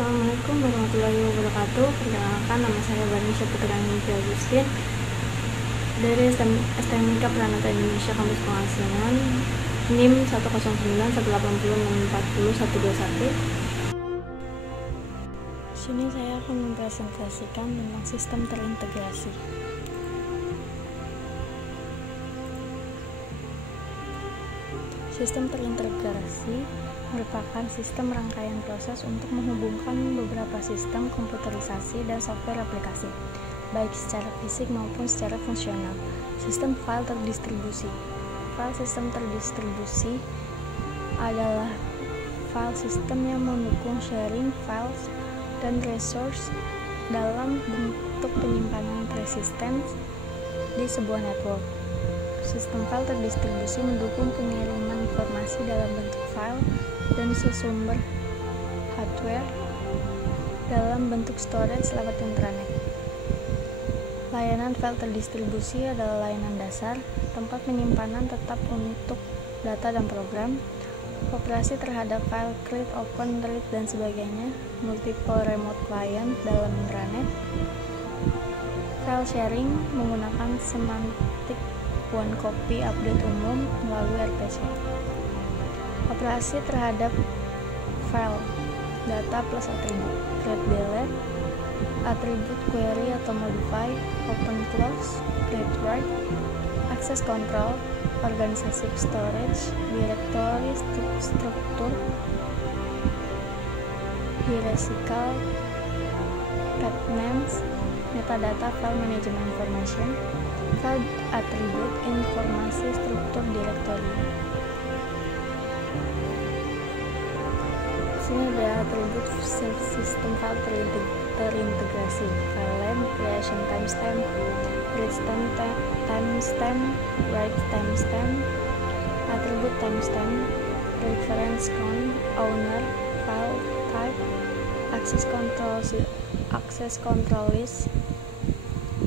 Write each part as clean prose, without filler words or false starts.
Assalamualaikum warahmatullahi wabarakatuh. Perkenalkan, nama saya Vanisha Putrani Agustin dari STMIK Pranata Indonesia Kampus Pengasingan, NIM 1091806402121. Sini saya akan mempresentasikan tentang sistem terintegrasi. Sistem terintegrasi merupakan sistem rangkaian proses untuk menghubungkan beberapa sistem komputerisasi dan software aplikasi, baik secara fisik maupun secara fungsional. Sistem file terdistribusi. File sistem terdistribusi adalah file sistem yang mendukung sharing files dan resource dalam bentuk penyimpanan persisten di sebuah network. Sistem file terdistribusi mendukung pengiriman informasi dalam bentuk file dan sesumber hardware dalam bentuk storage lewat intranet. Layanan file terdistribusi adalah layanan dasar, tempat penyimpanan tetap untuk data dan program, operasi terhadap file, create, open, read, dan sebagainya, multiple remote client dalam intranet, file sharing menggunakan semantik one copy update umum melalui RPC. Operasi terhadap file, data plus atribut, create, delete, atribut, query atau modify, open, close, read, write, access control, organisasi storage, directory struktur, hierarchical, path names, metadata, file management information, file atribut, informasi struktur directory. Sini ada atribut sistem file terintegrasi: file name, creation timestamp, read timestamp, write timestamp, atribut timestamp, reference count, owner, file type, access control list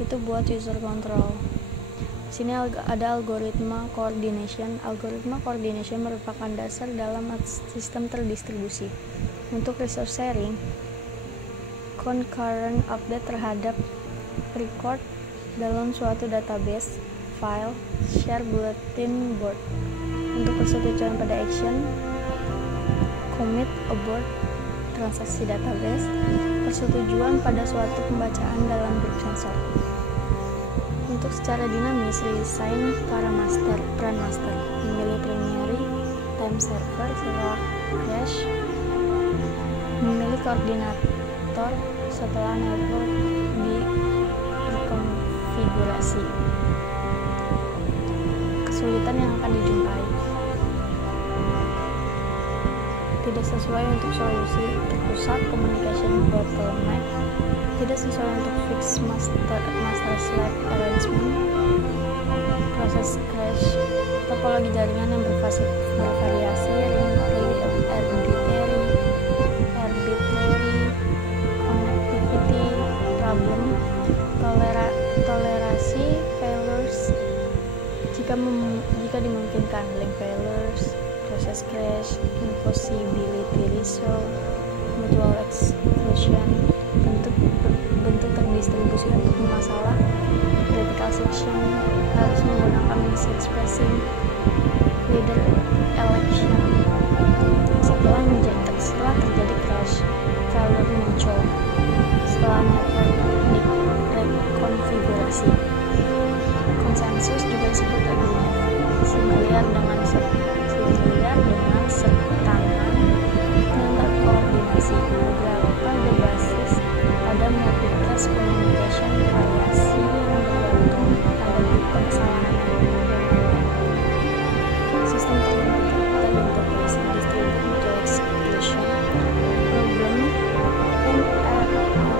itu buat user control. Sini ada algoritma coordination. Algoritma coordination merupakan dasar dalam sistem terdistribusi. Untuk resource sharing, concurrent update terhadap record dalam suatu database, file, share bulletin board. Untuk persetujuan pada action, commit, abort, transaksi database, persetujuan pada suatu pembacaan dalam grup sensor. Untuk secara dinamis, reassign para peran master, memilih primary, time server setelah crash, memilih koordinator setelah network dikonfigurasi. Kesulitan yang akan dijumpai: tidak sesuai untuk solusi terpusat, communication bottleneck, tidak sesuai untuk fix master-slave arrangement, proses crash, topologi jaringan yang bervariasi, arbitrary, connectivity problem, tolerasi failures jika dimungkinkan, link failures, proses crash, impossibility resolve, mutual exclusion, bentuk terdistribusi untuk masalah, critical section, harus menggunakan misexpressing, leader election. Setelah terjadi crash, failure muncul setelah network dikonfigurasi. Konsensus juga disebut agreement, similar dengan sertangan yang terkoordinasi, beberapa berbasis pada multicast communication, variasi yang bergantung pada tipe kesalahan yang sistem terintegrasi, distribute mutual exclusion, problem, and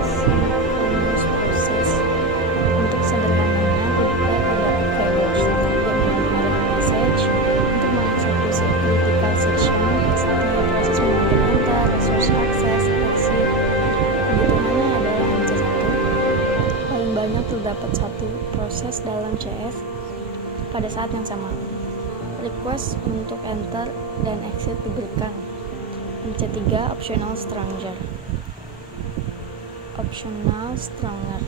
asynchronous process. Untuk sederhananya, tidak terdapat failures, tidak menerima message. Untuk mengeksekusi critical section, setiap proses mengambil enter, resource access, exit. Kebutuhannya adalah hanya satu. Paling banyak terdapat satu proses dalam CS pada saat yang sama. Request untuk enter dan exit diberikan. MC3 optional structure. optional stronger.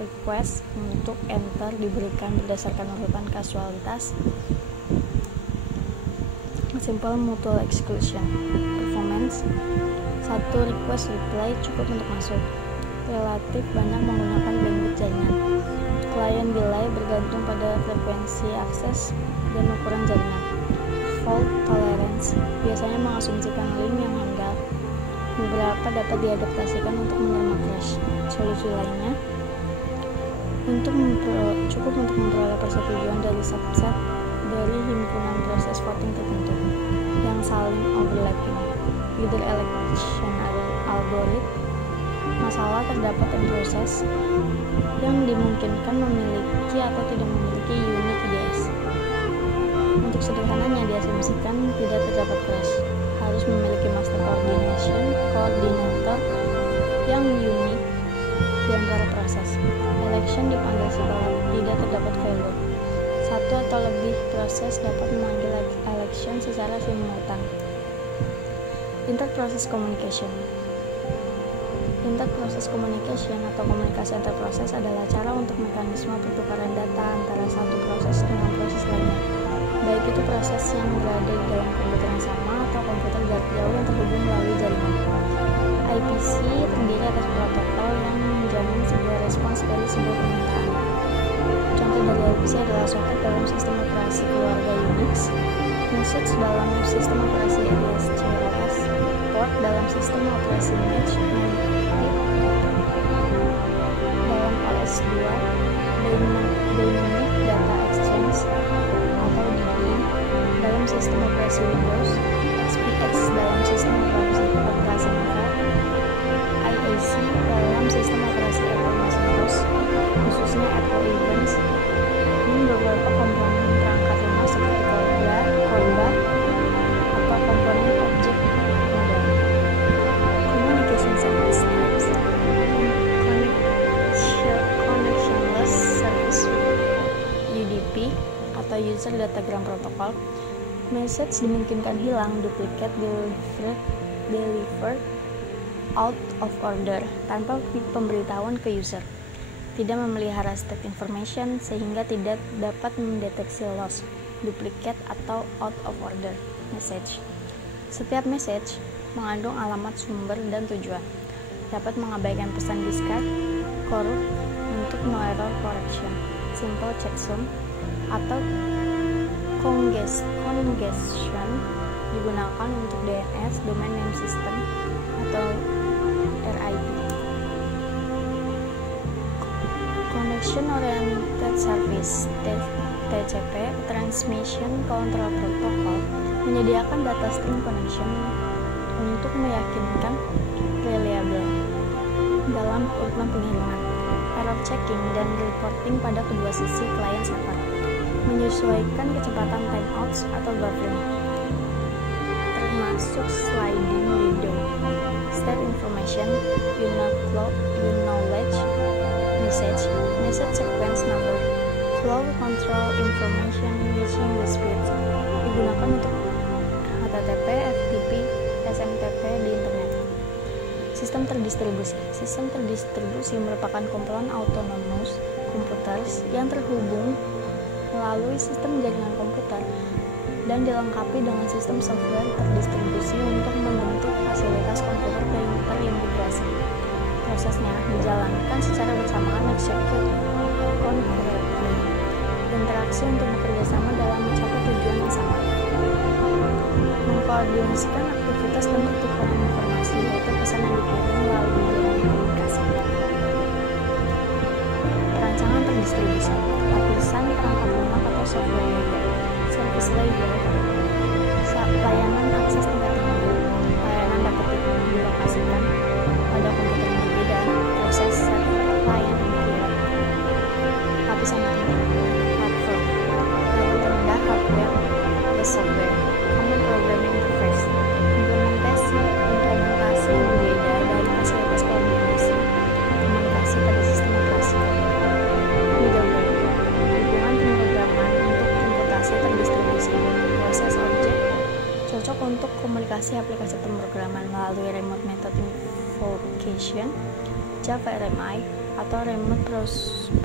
Request untuk enter diberikan berdasarkan urutan kasualitas. Simple mutual exclusion. Performance. 1 request reply cukup untuk masuk. Relatif banyak menggunakan bandwidth jaringan. Client delay bergantung pada frekuensi akses dan ukuran jaringan. Fault tolerance biasanya mengasumsikan link yang handal. Beberapa dapat diadaptasikan untuk menerima crash. Solusi lainnya cukup untuk memperoleh persetujuan dari subset dari himpunan proses voting tertentu yang saling overlapping. Leader election algorithm. Masalah terdapat in proses yang dimungkinkan memiliki atau tidak memiliki unique IDS. Untuk sederhananya diasumsikan tidak terdapat crash, harus memiliki master coordinator yang unik di antara proses. Election dipanggil sebagai tidak terdapat failure. 1 atau lebih proses dapat memanggil election secara simultan. Interprocess communication. Interprocess communication atau komunikasi antar proses adalah cara untuk mekanisme pertukaran data antara satu proses dengan proses lainnya, baik itu proses yang berada di dalam komputer yang sama atau komputer jarak jauh yang terhubung melalui jaringan. IPC terdiri atas protokol yang menjamin sebuah respons dari sebuah permintaan. Contoh dari IPC adalah soket dalam sistem operasi keluarga Unix, message dalam sistem operasi ASCII, port dalam sistem operasi Mac, dalam OS2, Dynamic Data Exchange atau DB dalam sistem operasi Windows, XPX dalam sistem operasi Mac, IAC dalam sistem operasi Apple Macintosh, khususnya Apple Events, dan beberapa komponen perangkat lunak seperti Corba atau komponen objek model. Communication Service Types. Connectionless Service UDP atau User Datagram Protocol. Message dimungkinkan hilang, duplicate, delivered out of order tanpa pemberitahuan ke user. Tidak memelihara state information sehingga tidak dapat mendeteksi loss, duplicate atau out of order message. Setiap message mengandung alamat sumber dan tujuan. Dapat mengabaikan pesan discard, corrupt untuk no error correction, simple checksum atau congestion digunakan untuk DNS, domain name system atau RIP. Connection Oriented Service TCP, Transmission Control Protocol, menyediakan data stream connection untuk meyakinkan reliable dalam urutan pengiriman, error checking dan reporting pada kedua sisi client server, menyesuaikan kecepatan timeouts atau buffering, termasuk sliding window, state information, knowledge, message sequence number, flow control information reaching the speed, digunakan untuk HTTP, FTP, SMTP di internet. Sistem terdistribusi. Sistem terdistribusi merupakan kumpulan autonomous computers yang terhubung melalui sistem jaringan komputer dan dilengkapi dengan sistem software terdistribusi untuk membentuk fasilitas komputer terintegrasi. Prosesnya dijalankan secara bersamaan, execute concurrently, interaksi untuk bekerja sama dalam mencapai tujuan yang sama, mengkoordinasikan aktivitas dan pertukaran informasi, yaitu pesan yang dikirim melalui jaringan komunikasi. Perancangan terdistribusi, lapisan perangkat lunak atau software layer, service layer, layanan akses tingkat tinggi, layanan dapat dilokasikan pada komputer yang berbeda, proses server client yang berbeda. Lapisan inti, platform, level terendah hardware plus software, common programming interface, implementasi yang berbeda dari fasilitas koordinasi komunikasi pada sistem operasi. Middleware, dukungan pemrograman untuk komputasi terdistribusi, proses objek, cocok untuk komunikasi aplikasi pemrograman melalui remote method invocation, Java RMI atau Remote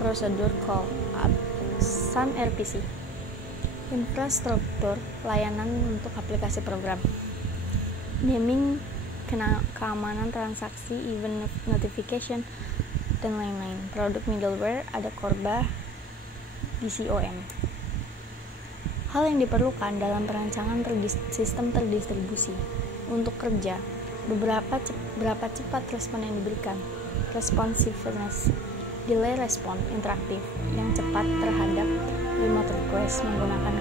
Procedure Call SAN RPC. Infrastruktur layanan untuk aplikasi program, naming, keamanan transaksi, event notification, dan lain-lain. Produk middleware ada Corba, DCOM. Hal yang diperlukan dalam perancangan sistem terdistribusi. Untuk kerja, berapa cepat respon yang diberikan, responsiveness, delay response, interaktif, yang cepat terhadap remote request menggunakan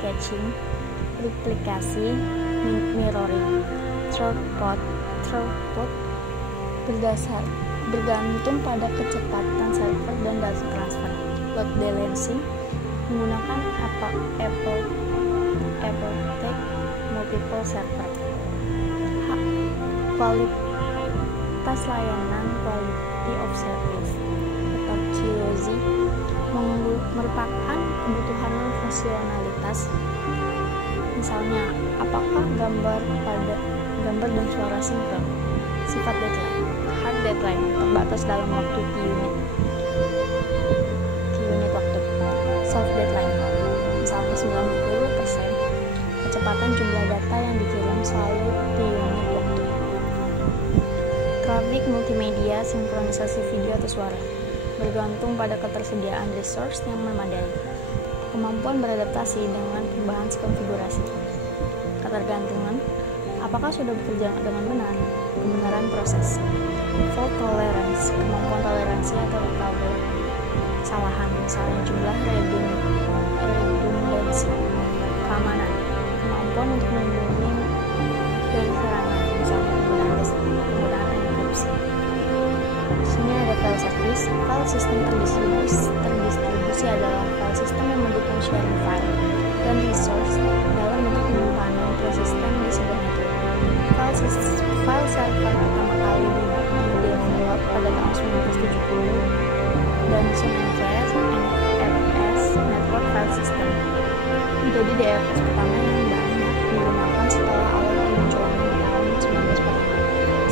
caching, replikasi, mirroring, throughput bergantung pada kecepatan server dan data transfer, load balancing, menggunakan Apple Take multiple server. Kualitas layanan, quality of service atau QoS, merupakan kebutuhan fungsionalitas. Misalnya, apakah gambar dan suara sinkron. Sifat deadline, hard deadline, terbatas dalam waktu T-unit waktu. Soft deadline, misalnya 90% kecepatan jumlah data yang dikirim selalu T-unit waktu. Grafik, multimedia, sinkronisasi video atau suara, bergantung pada ketersediaan resource yang memadai. Kemampuan beradaptasi dengan perubahan konfigurasi. Ketergantungan, apakah sudah bekerja dengan benar? Kebenaran proses. Fault tolerance, kemampuan toleransi atau recover kesalahan, misalnya jumlah redundancy. Keamanan, kemampuan untuk melindungi dari serangan, misalnya penggunaan enkripsi. Sini ada file service. File sistem terdistribusi adalah file sistem yang mendukung sharing file dan resource dalam bentuk penyimpanan persisten di sebuah network. File server pertama kali di-develop pada tahun 1970 dan NFS Network File System. Jadi DFS pertama yang banyak digunakan setelah awal penmunculan di tahun 1980.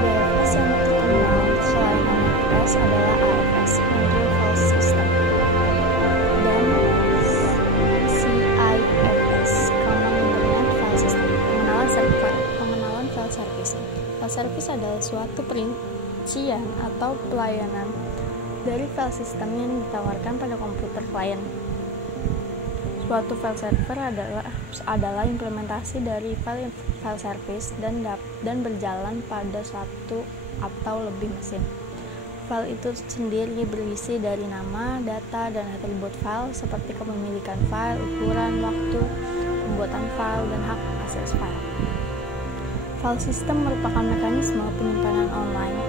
DFS yang terkenal selain NFS adalah AFS Control File System dan CIFS Common Internet File System. Pengenalan file service. File service adalah suatu perincian atau pelayanan dari file system yang ditawarkan pada komputer klien. Suatu file server adalah implementasi dari file service dan berjalan pada satu atau lebih mesin. File itu sendiri berisi dari nama, data, dan atribut file seperti kepemilikan file, ukuran, waktu, pembuatan file, dan hak akses file. File system merupakan mekanisme penyimpanan online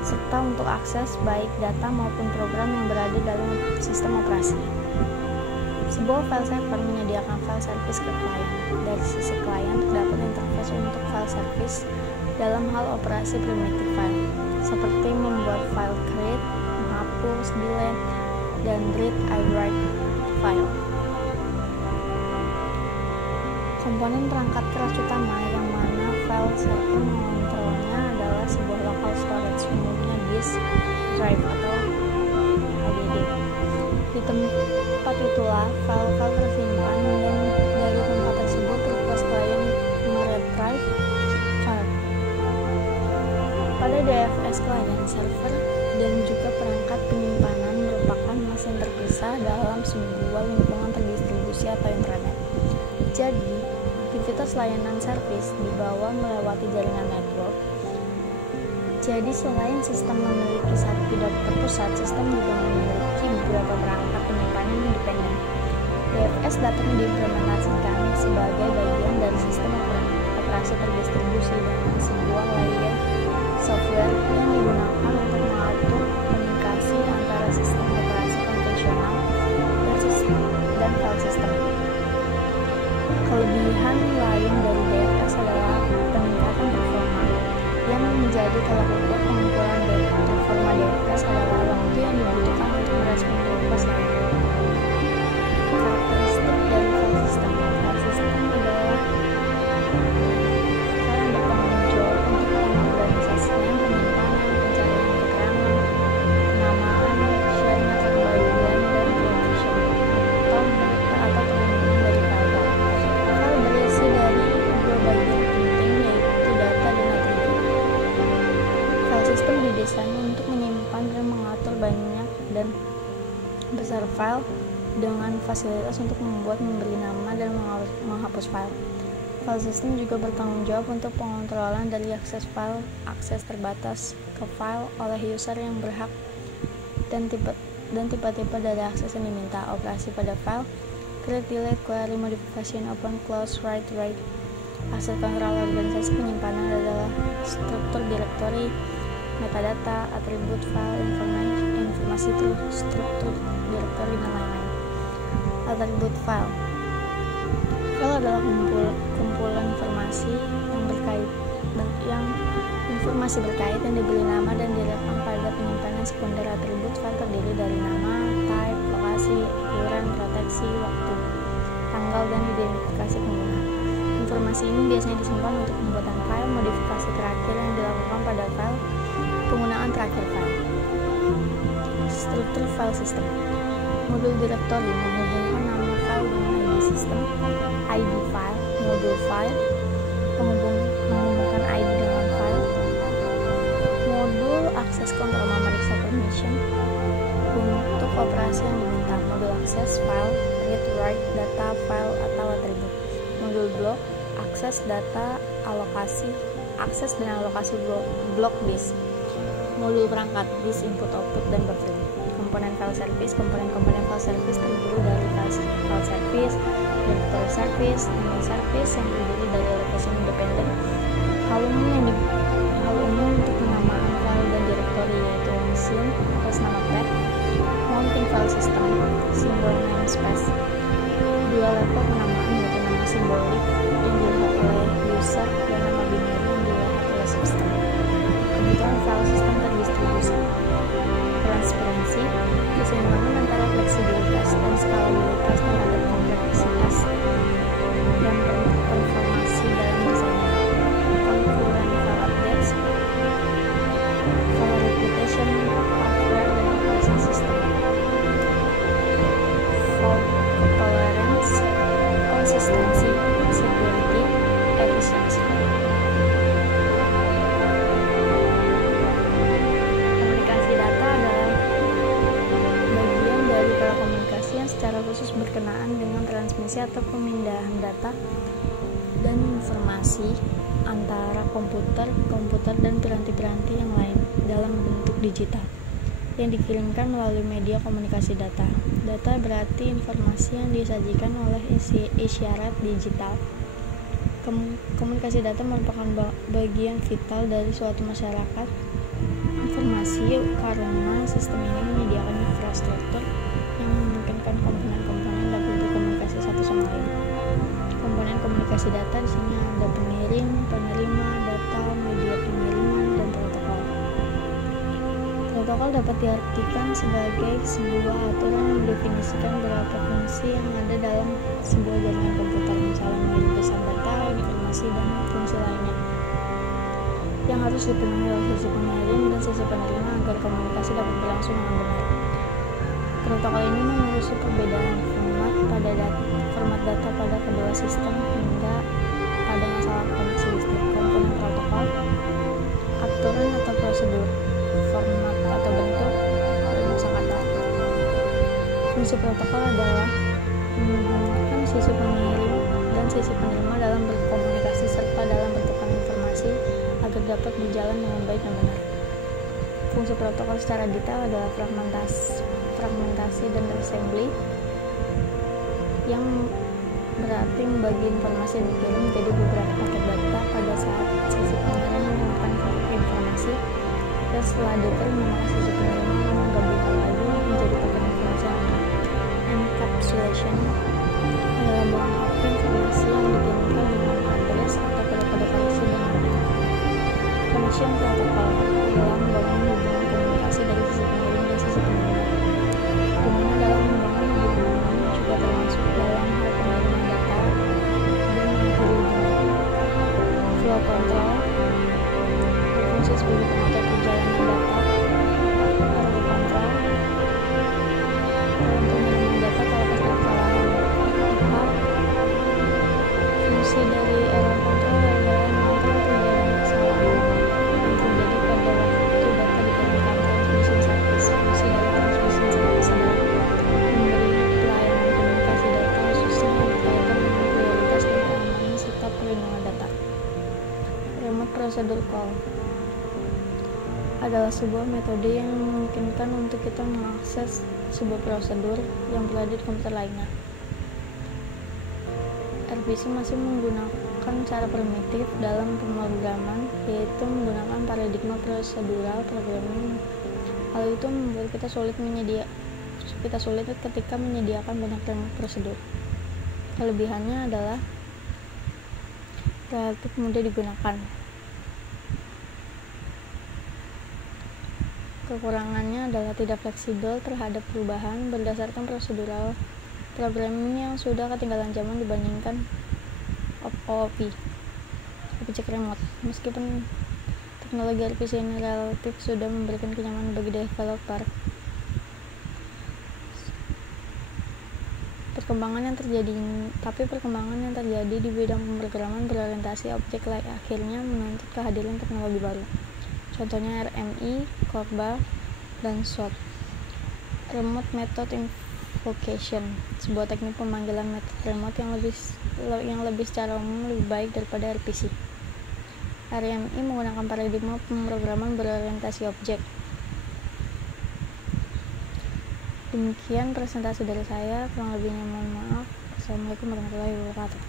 serta untuk akses baik data maupun program yang berada dalam sistem operasi. Sebuah file server menyediakan file service ke klien. Dari sisi klien terdapat interface untuk file service dalam hal operasi primitive file, seperti membuat file create, menghapus, delete, dan read I write file. Komponen perangkat keras utama yang mana file server mengontrolnya adalah sebuah local storage, umumnya disk drive atau HDD. Di tempat itulah file-file tersimpan dan dari tempat tersebut request klien meretrieve file. Pada DFS client server dan juga perangkat penyimpanan merupakan mesin terpisah dalam sebuah lingkungan terdistribusi atau intranet. Jadi, aktivitas layanan service dibawa melewati jaringan network. Jadi, selain sistem memiliki satu data terpusat, sistem juga memiliki beberapa perangkat penyimpanan independen. DFS dapat diimplementasikan sebagai bagian dari sistem operasi terdistribusi dengan sebuah layer software yang digunakan untuk mengatur komunikasi antara sistem operasi konvensional dan file system. Kelebihan lain dari DFS adalah peningkatan performa. Yang menjadi tolak ukur pengumpulan performa DFS adalah waktu yang dibutuhkan untuk merespon request lain. Karakteristik dari file system. File system adalah file yang bertanggung jawab untuk file dengan fasilitas untuk membuat, memberi nama, dan menghapus file. File system juga bertanggung jawab untuk pengontrolan dari akses file, akses terbatas ke file oleh user yang berhak, dan tipe-tipe dari akses yang diminta. Operasi pada file: create, delete, query, modification, open, close, write, read. Akses kontrol organisasi penyimpanan adalah struktur direktori, metadata, atribut file, informasi struktur direktori, dan lain-lain. Atribut file. File adalah kumpulan informasi informasi berkait yang diberi nama dan direkam pada penyimpanan sekunder. Atribut file terdiri dari nama, type, lokasi, ukuran, proteksi, waktu, tanggal, dan identifikasi pengguna. Informasi ini biasanya disimpan untuk pembuatan file, modifikasi terakhir yang dilakukan pada file, penggunaan terakhir file. Struktur file system. Modul direktori menghubungkan nama file dengan ID sistem, ID file, modul file, menghubungkan ID dengan file. Modul akses kontrol memeriksa permission untuk operasi yang diminta. Modul akses file, read, write, data, file, atau atribut. Modul blok, akses data, akses dan alokasi blok disk. Modul perangkat, disk, input, output, dan buffering. Komponen file service. Komponen file service terdiri dari file service, directory service, email service yang terdiri dari location independent. Hal umum untuk penamaan file dan directory yaitu museum atas nama path, mounting file system, simbol namespace. Dua level penamaan yaitu nama simbolik yang dilihat oleh user dan nama binary yang dilihat oleh sistem. Kebutuhan file system terdistribusi. Transparansi, keseimbangan antara fleksibilitas dan skalabilitas terhadap kompleksitas dan performasi dalam desainnya. Concurrent file updates, file replication, hardware dan operation system. Fault tolerance, konsistensi, security, efficiency. Secara khusus berkenaan dengan transmisi atau pemindahan data dan informasi antara komputer dan piranti-piranti yang lain dalam bentuk digital yang dikirimkan melalui media komunikasi data. Data berarti informasi yang disajikan oleh isyarat digital. Komunikasi data merupakan bagian vital dari suatu masyarakat informasi karena sistem ini menyediakan infrastruktur yang memungkinkan komponen-komponen dapat berkomunikasi satu sama lain. Komponen komunikasi data di sini ada pengirim, penerima data, media pengiriman, dan protokol. Protokol dapat diartikan sebagai sebuah aturan yang mendefinisikan beberapa fungsi yang ada dalam sebuah jaringan komputer, misalnya mengirim pesan data, informasi, dan fungsi lainnya yang harus dipenuhi oleh sisi pengirim dan sisi penerima agar komunikasi dapat berlangsung dengan benar. Protokol ini mengurusi perbedaan format data pada kedua sistem hingga pada masalah koneksi listrik. Komponen protokol, aturan atau prosedur, format atau bentuk, dan kosakata. Fungsi protokol adalah menghubungkan sisi pengirim dan sisi penerima dalam berkomunikasi serta dalam bertukar informasi agar dapat berjalan dengan baik dan benar. Fungsi protokol secara detail adalah fragmentasi dan assembly, yang berarti membagi informasi yang dikirim menjadi beberapa paket data pada saat sisi pengirim menemukan informasi, dan setelah dikirim maka sisi penerima menggabungkan lagi menjadi paket informasi yang lengkap. Encapsulation adalah melengkapi informasi yang dikirimkan dengan address atau kode-kode koneksi dengan connection protocol adalah membangun hubungan komunikasi dari sisi pengirim dan sisi penerima, di mana dalam membangun hubungan ini juga termasuk dalam hal pengiriman data dan mengakhiri hubungan. Flow control berfungsi sebagai pengatur perjalanan data. Error control dalam pengiriman data terlepas dari kesalahan. Fungsi dari error control adalah mengontrol terjadinya kesalahan yang terjadi pada waktu data dikirimkan. Transmission service. Fungsi dari transmission service adalah memberi Prosedur call adalah sebuah metode yang memungkinkan untuk kita mengakses sebuah prosedur yang berada di komputer lainnya. RPC masih menggunakan cara primitif dalam pemrograman, yaitu menggunakan paradigma prosedural programming. Hal itu membuat kita sulit ketika menyediakan banyak prosedur. Kelebihannya adalah relatif mudah digunakan. Kekurangannya adalah tidak fleksibel terhadap perubahan berdasarkan prosedural programming yang sudah ketinggalan zaman dibandingkan OOP, object remote. Meskipun teknologi RPC ini relatif sudah memberikan kenyamanan bagi developer, perkembangan yang terjadi di bidang pemrograman berorientasi objek akhirnya menuntut kehadiran teknologi baru. Contohnya RMI, CORBA, dan SWOT. Remote Method Invocation, sebuah teknik pemanggilan metode remote yang lebih secara umum lebih baik daripada RPC. RMI menggunakan paradigma pemrograman berorientasi objek. Demikian presentasi dari saya, kurang lebihnya mohon maaf. Assalamualaikum warahmatullahi wabarakatuh.